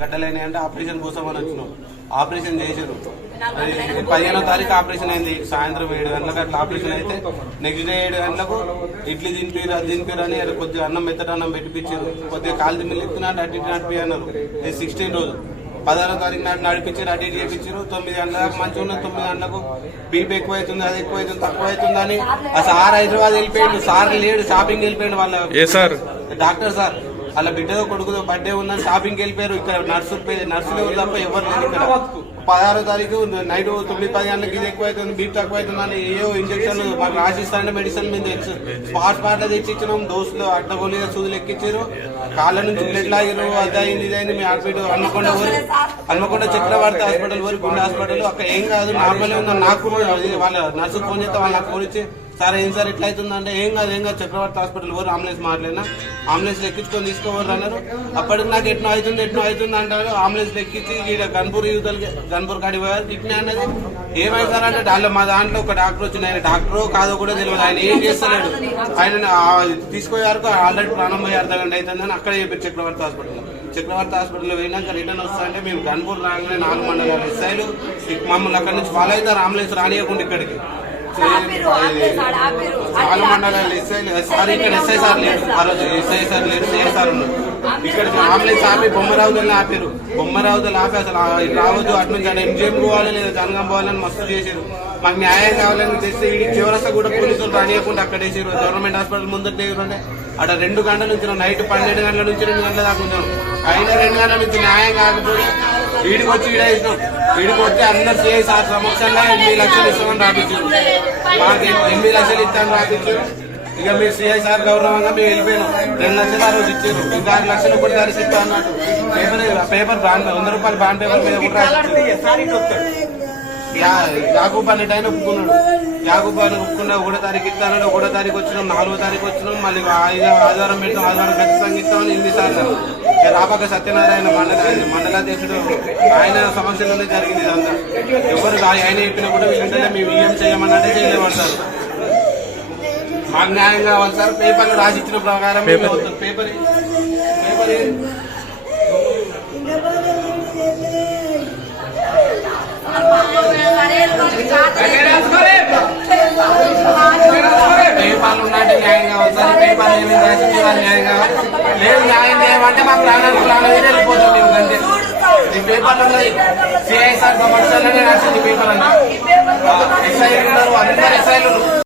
గడ్డలైన అంటే ఆపరేషన్ కోసం అని వచ్చినాం. ఆపరేషన్ చేసారు. 15వ తారీఖు ఆపరేషన్ అయింది. సాయంత్రం 7 గంటలకు అట్లా ఆపరేషన్ అయితే నెక్స్ట్ డే 7 గంటలకు ఇడ్లీ తినిపిరు అది తినిపిరు అని కొద్దిగా అన్నం మెత్తటి అన్నం పెట్టిపించారు. కొద్దిగా కాలు తిమ్మిలు ఎత్తున్నట్టు అటు ఇటు నడిపి అన్నారు. 16 రోజు 16వ తారీఖు నాటి నడిపించారు. అటు ఇటు చేపించారు. 9 గంటల దాకా మంచిగా ఉన్నది. 9 గంటలకు బీపీ ఎక్కువ అవుతుంది, అది ఎక్కువ అవుతుంది, తక్కువ అవుతుంది అని ఆ సార్ హైదరాబాద్ వెళ్ళిపోయాడు. సార్ లేడు, షాపింగ్ వెళ్ళిపోయాడు. వాళ్ళ డాక్టర్ సార్ వాళ్ళ బిడ్డతో కొడుకుతో బర్త్డే ఉందని షాపింగ్కి వెళ్ళిపోయారు. ఇక్కడ నర్సులు తప్ప ఎవరు లేరు ఇక్కడ. 16వ తారీఖు నైట్ 9-10 గంటలకు ఇది ఎక్కువ అవుతుంది, బీపీ తక్కువ అవుతుంది అని ఏవో ఇంజక్షన్లు మాకు రాసిస్తారంటే మెడిసిన్ మీద తెలుసు. స్పాట్లో తెచ్చి ఇచ్చినాం. దోస్తులు అడ్డగోలిగా సూదులు ఎక్కించారు. కాళ్ళ నుంచి బ్లడ్ లాగారు. అదైంది ఇదైంది. మీ హాస్పిటల్ హన్మకొండ చక్రవర్తి హాస్పిటల్ వరకు గుండె హాస్పిటల్ అక్కడ ఏం కాదు, నార్మల్ ఉందని నాకు వాళ్ళ నర్సు ఫోన్ చేస్తే వాళ్ళ నాకు ఫోన్ ఇచ్చి సార్ ఏం సార్ ఎట్లా అవుతుందంటే ఏం కాదు చక్రవర్తి హాస్పిటల్ ఎవరు అంబులెన్స్ మాట్లాడినా అంబులెన్స్ ఎక్కించుకొని తీసుకోవరు అన్నారు. అప్పటికి నాకు ఎట్నో అవుతుంది అంటారు. అంబులెన్స్ ఎక్కించి ఇక్కడ గన్పూర్ కాడి పోయారు. కిడ్నీ అన్నది ఏమైంది సార్ అంటే దాంట్లో మా దాంట్లో ఒక డాక్టర్ వచ్చింది. ఆయన డాక్టరో కాదో కూడా తెలియదు. ఆయన ఏం చేస్తలేడు. ఆయన తీసుకుపోయారు. ఆల్రెడీ ప్రాణం పోయి అర్ధగంట అవుతుందని అక్కడే చెప్పారు చక్రవర్తి హాస్పిటల్లో పోయినాక రిటర్న్ వస్తారంటే మేము గన్పూర్ రాగానే 4 మండలాల ఎస్ఐలు మమ్మల్ని అక్కడ నుంచి ఫాలో అవుతారు. అంబులెన్స్ రానియకుండా ఇక్కడికి చాలా మండలాలు ఎస్ఐలు సార్ ఇక్కడ ఎస్ఐ సార్ లేడు. ఆ రోజు ఎస్ఐ సార్ లేడు, సిఐ సార్ ఉన్నారు. ఇక్కడ అంబులెన్స్ ఆపి బొమ్మరావుదల్ని ఆపారు. బొమ్మరావుదలు ఆపి అసలు రావద్దు, అటు నుంచి అక్కడ ఎంజిఎం పోవాలి లేదా జనగాం పోవాలని మస్తు చేశారు. మాకు న్యాయం కావాలని తెస్తే ఈ చివరస్తా కూడా పోలీసులు రానియకుండా అక్కడ వేసారు. గవర్నమెంట్ హాస్పిటల్ ముందర అంటే అక్కడ 2 గంటల నుంచి నైట్ 12 గంటల నుంచి 2 గంటల దాకా ఉంచాం. అయినా 2 గంటల నుంచి న్యాయం కాకపోతే వీడికి వచ్చి వేసినాం. వీడికి వచ్చి అందరు సిఐ సార్ సమక్షంలో 8 లక్షలు ఇస్తామని రాపించారు. మాకు 8 లక్షలు ఇస్తామని రాపించారు. ఇక మీరు సిఐ సార్ గౌరవంగా మేము వెళ్ళిపోయినాం. 2 లక్షలు ఆ రోజు ఇచ్చారు. ఇంకా 6 లక్షలు ఒకటి తారీఖు ఇస్తా అన్నట్టు పేపర్ బాండ్ 100 రూపాయలు బాండ్ పేపర్ మీద కూడా యాకూబ్ అనే టైం ఒప్పుకున్నాడు. యాకూబ్ అని ఒప్పుకున్నా 1వ తారీఖు ఇస్తానని 1వ తారీఖు వచ్చినాం. 4వ తారీఖు వచ్చినాం. మళ్ళీ ఆదివారం పెడతాం, ఆదివారం ఖచ్చితంగా ఇస్తామని 8 సార్లు. రాపాక సత్యనారాయణ మండలాధ్యక్షుడు ఆయన సమస్యలోనే జరిగింది ఇదంతా. ఎవరు ఆయన చెప్పినా కూడా వీళ్ళంటే మేము ఏం చేయమన్నట్టే చేయలేమంటారు. మాకు న్యాయం కావాలి సార్. పేపర్లు రాసిచ్చిన ప్రకారం పేపర్ పేపర్లు ఉన్నట్టు న్యాయం కావాలి సార్. పేపర్లు ఏమేమి రాసించి వాళ్ళు న్యాయం కావాలి. లేదు న్యాయం చేయమంటే మా ప్రాణాలు వెళ్ళిపోతాం మేము. అంతే ఈ పేపర్లు ఉన్నాయి. సిఐ సార్ సమక్షంలోనే రాసింది పేపర్ అన్న. ఎస్ఐలు ఉన్నారు, అందరు ఎస్ఐలు